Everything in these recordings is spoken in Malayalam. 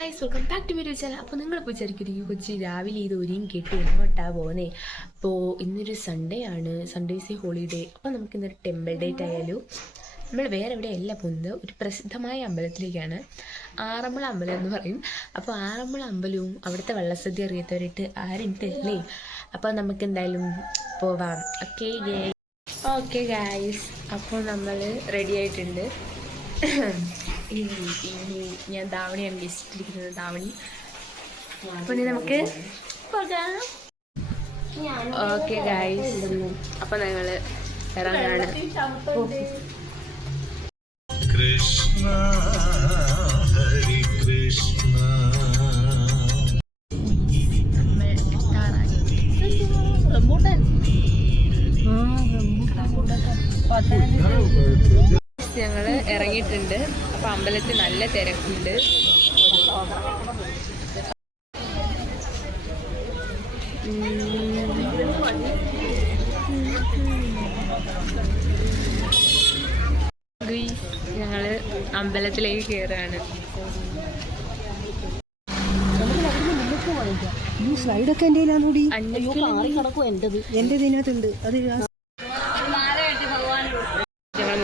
Welcome back to video channel. അപ്പോൾ നിങ്ങളിപ്പോൾ വിചാരിക്കും കൊച്ചി രാവിലെ ഇത് ഒരുങ്ങി കെട്ടി എങ്ങോട്ടാണ് പോകുന്നത്. അപ്പോൾ ഇന്നൊരു സൺഡേ ആണ്, സൺഡേസ് ഹോളിഡേ. അപ്പോൾ നമുക്കിന്നൊരു ടെമ്പിൾ ഡേറ്റ് ആയാലും നമ്മൾ വേറെ എവിടെയല്ല പോകുന്നത്, ഒരു പ്രസിദ്ധമായ അമ്പലത്തിലേക്കാണ്. ആറന്മുള അമ്പലം എന്ന് പറയും. അപ്പോൾ ആറന്മുള അമ്പലവും അവിടുത്തെ വള്ളസദ്യ അറിയാത്തവരായിട്ട് ആരുണ്ട് അല്ലേ? അപ്പോൾ നമുക്ക് എന്തായാലും പോവാം. ഓക്കെ ഗായ്സ്, അപ്പോൾ നമ്മൾ റെഡി ആയിട്ടുണ്ട്. ഞാൻ ധാവണിയാണ് ഗസ്റ്റിരിക്കുന്നത്, ധാവണി. അപ്പോൾ നമുക്ക് പോകാം. ഓക്കെ ഗായ്സ്, അപ്പോൾ ഞങ്ങൾ ഇറങ്ങാണ്. കൃഷ്ണ ഹരി കൃഷ്ണ. ഞങ്ങൾ ഇറങ്ങിയിട്ടുണ്ട്. അപ്പോൾ അമ്പലത്തിൽ നല്ല തിരക്കുണ്ട്. ഞങ്ങൾ അമ്പലത്തിലേക്ക് കയറുകയാണ്. സ്ലൈഡൊക്കെ എൻ്റെ കയ്യിലാണോടി? എൻ്റെ ഇതിനകത്തുണ്ട്. അത് ഞങ്ങൾ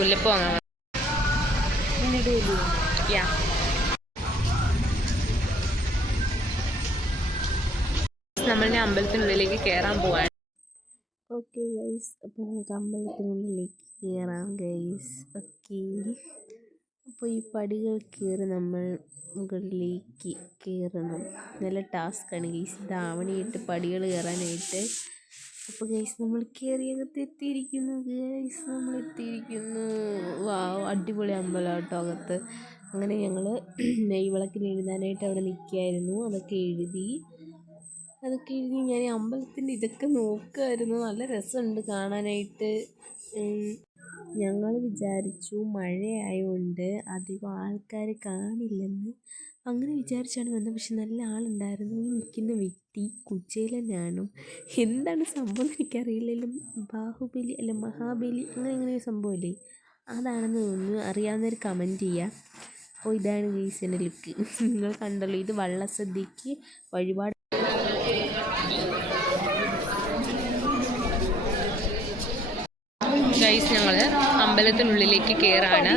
മുല്ലപ്പൂ വാങ്ങാൻ നമ്മളിനെ അമ്പലത്തിനുള്ളിലേക്ക് കയറാൻ പോവാണ്. ഓക്കെ ഗൈസ്, അപ്പോൾ നമുക്ക് അമ്പലത്തിനുള്ളിലേക്ക് കയറാം ഗൈസ്. ഓക്കെ, അപ്പോൾ ഈ പടികൾ കയറി നമ്മൾ മുകളിലേക്ക് കയറണം. നല്ല ടാസ്ക്കാണ് ഗൈസ്, ധാവണിയിട്ട് പടികൾ കയറാനായിട്ട്. അപ്പോൾ ഗൈസ് നമ്മൾ കയറിയകത്ത് എത്തിയിരിക്കുന്നു. നമ്മൾ എത്തിയിരിക്കുന്നു. അടിപൊളി അമ്പലം കേട്ടോ അകത്ത്. അങ്ങനെ ഞങ്ങൾ നെയ്വിളക്കിന് എഴുതാനായിട്ട് അവിടെ നിൽക്കുകയായിരുന്നു. അതൊക്കെ എഴുതി ഞാൻ ഈ അമ്പലത്തിൻ്റെ ഇതൊക്കെ നോക്കുമായിരുന്നു. നല്ല രസമുണ്ട് കാണാനായിട്ട്. ഞങ്ങൾ വിചാരിച്ചു മഴയായതുകൊണ്ട് അധികം ആൾക്കാർ കാണില്ലെന്ന്, അങ്ങനെ വിചാരിച്ചാണ് വന്നത്. പക്ഷെ നല്ല ആളുണ്ടായിരുന്നു. ഈ നിൽക്കുന്ന വ്യക്തി കുചേലനാണ്. എന്താണ് സംഭവം എനിക്കറിയില്ലെങ്കിലും ബാഹുബലി അല്ല മഹാബലി അങ്ങനെ ഒരു സംഭവമില്ലേ, അതാണെന്ന് തോന്നുന്നു. അറിയാവുന്നവർ കമൻറ്റ് ചെയ്യുക. അപ്പോൾ ഇതാണ് ഗെയ്സിൻ്റെ ലുക്ക്. നിങ്ങൾ കണ്ടല്ലോ, ഇത് വള്ളസദ്യക്ക് വഴിപാട്. ഗൈസ്, ഞങ്ങൾ അമ്പലത്തിനുള്ളിലേക്ക് കയറാണ്.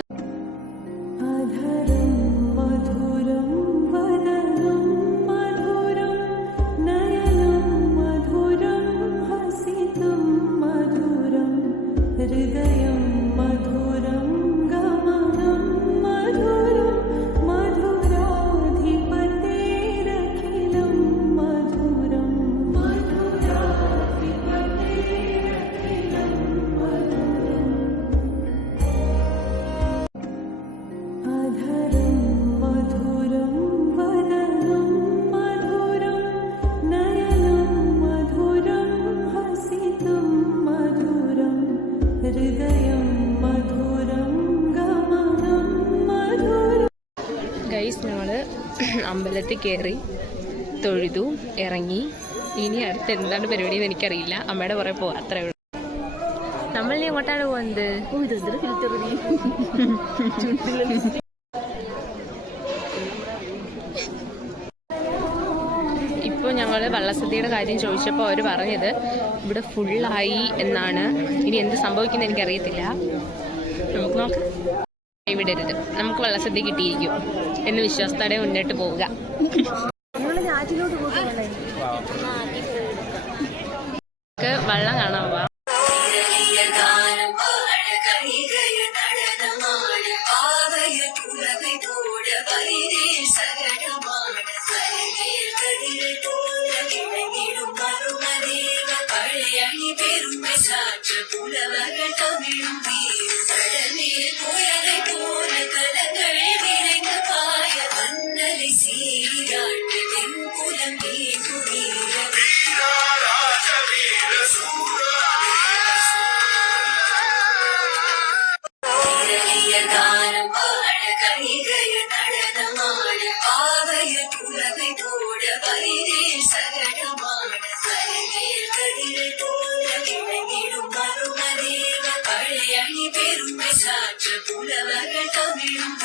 ഗൈസ്, ഞങ്ങൾ അമ്പലത്തിൽ കയറി തൊഴുതു ഇറങ്ങി. ഇനി അടുത്ത് എന്താണ് പരിപാടി എന്ന് എനിക്കറിയില്ല. അമ്മയുടെ കുറേ പോവാം, അത്രേ ഉള്ളൂ. നമ്മൾ ഇനി എങ്ങോട്ടാണ് പോകുന്നത്? ഇപ്പോൾ ഞങ്ങൾ വള്ളസദ്യയുടെ കാര്യം ചോദിച്ചപ്പോൾ അവർ പറഞ്ഞത് ഇവിടെ ഫുള്ളായി എന്നാണ്. ഇനി എന്ത് സംഭവിക്കുന്നത് എനിക്കറിയത്തില്ല. നമുക്ക് നോക്കാം. കൈവിടരുത്, നമുക്ക് വള്ളസദ്യ കിട്ടിയിരിക്കും എന്ന് വിശ്വാസത്തോടെ മുന്നോട്ട് പോവുക. വള്ളം കാണാൻ പോവാം. പുലവകൾ തമിഴും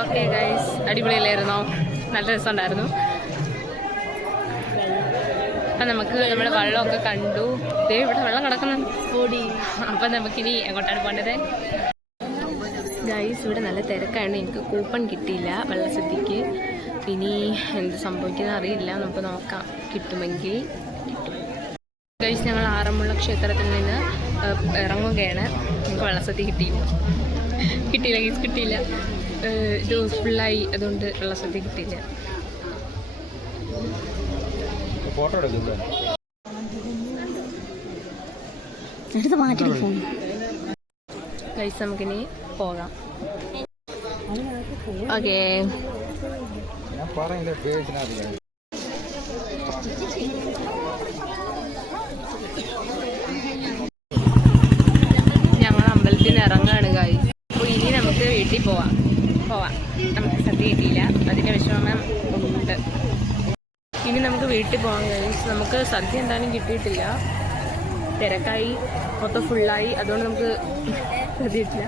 ഓക്കെ ഗൈസ്, അടിപൊളിയല്ലായിരുന്നോ? നല്ല രസമുണ്ടായിരുന്നു. അപ്പം നമുക്ക് നമ്മുടെ വെള്ളമൊക്കെ കണ്ടു. ദേ ഇവിടെ വെള്ളം കിടക്കുന്നു ഓടി. അപ്പം നമുക്കിനി എങ്ങോട്ടാണ് പോകേണ്ടത്? ഗൈസ്, ഇവിടെ നല്ല തിരക്കാണ്. എനിക്ക് കൂപ്പൺ കിട്ടിയില്ല വെള്ളസദ്യക്ക്. ഇനി എന്ത് സംഭവിക്കുന്നത് അറിയില്ല. നമുക്ക് നോക്കാം, കിട്ടുമെങ്കിൽ കിട്ടും. ഗൈസ്, ഞങ്ങൾ ആറന്മുള ക്ഷേത്രത്തിൽ നിന്ന് ഇറങ്ങുകയാണ്. നമുക്ക് വെള്ളസദ്യ കിട്ടിയില്ല ഗൈസ്, കിട്ടിയില്ല. ഇത് ഫുള്ളായി, അതുകൊണ്ട് വെള്ളസദ്യ കിട്ടിയില്ല. ഫോട്ടോ എടുക്കുന്നത് ഗൈസ്, നമുക്കിനി പോകാം. ഓക്കേ, ഞാൻ പറയുന്നത് പേജിനകത്ത് ഞങ്ങൾ അമ്പലത്തിൽ നിന്ന് ഇറങ്ങാണ് ഗൈസ്. അപ്പോൾ ഇനി നമുക്ക് വീട്ടിൽ പോവാം. നമുക്ക് സദ്യ കിട്ടിയില്ല, അതിൻ്റെ വിഷമം ഉണ്ട്. ഇനി നമുക്ക് വീട്ടിൽ പോകാം ഗൈസ്. നമുക്ക് സദ്യ എന്തായാലും കിട്ടിയിട്ടില്ല, തിരക്കായി, മൊത്തം ഫുള്ളായി. അതുകൊണ്ട് നമുക്ക് സദ്യ കിട്ടില്ല.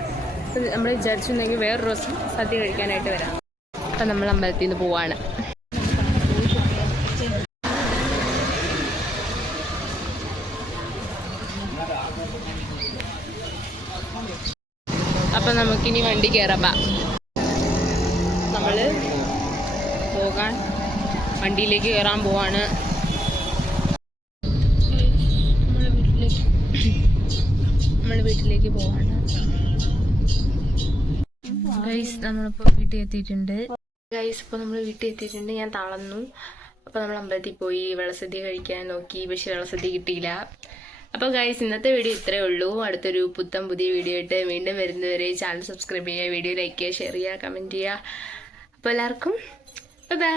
നമ്മൾ വിചാരിച്ചിട്ടുണ്ടെങ്കിൽ വേറൊരു ദിവസം സദ്യ കഴിക്കാനായിട്ട് വരാം. അപ്പം നമ്മൾ അമ്പലത്തിൽ നിന്ന് പോവാണ്. അപ്പം നമുക്കിനി വണ്ടി കയറാം. നമ്മൾ പോകാൻ വണ്ടിയിലേക്ക് കയറാൻ പോവാണ്. നമ്മൾ വീട്ടിലേക്ക് പോവാണ് ഗൈസ്. നമ്മളിപ്പോൾ വീട്ടിൽ എത്തിയിട്ടുണ്ട് ഗൈസ്. ഇപ്പോൾ നമ്മൾ വീട്ടിൽ എത്തിയിട്ടുണ്ട്. ഞാൻ തളർന്നു. അപ്പോൾ നമ്മൾ അമ്പലത്തിൽ പോയി വെള്ളസദ്യ കഴിക്കാൻ നോക്കി, പക്ഷേ വെള്ളസദ്യ കിട്ടിയില്ല. അപ്പോൾ ഗൈസ്, ഇന്നത്തെ വീഡിയോ ഇത്രയേ ഉള്ളൂ. അടുത്തൊരു പുതിയ വീഡിയോ ആയിട്ട് വീണ്ടും വരുന്നവരെ ചാനൽ സബ്സ്ക്രൈബ് ചെയ്യുക, വീഡിയോ ലൈക്ക് ചെയ്യുക, ഷെയർ ചെയ്യുക, കമൻറ്റ് ചെയ്യുക. അപ്പോൾ എല്ലാവർക്കും ബൈ.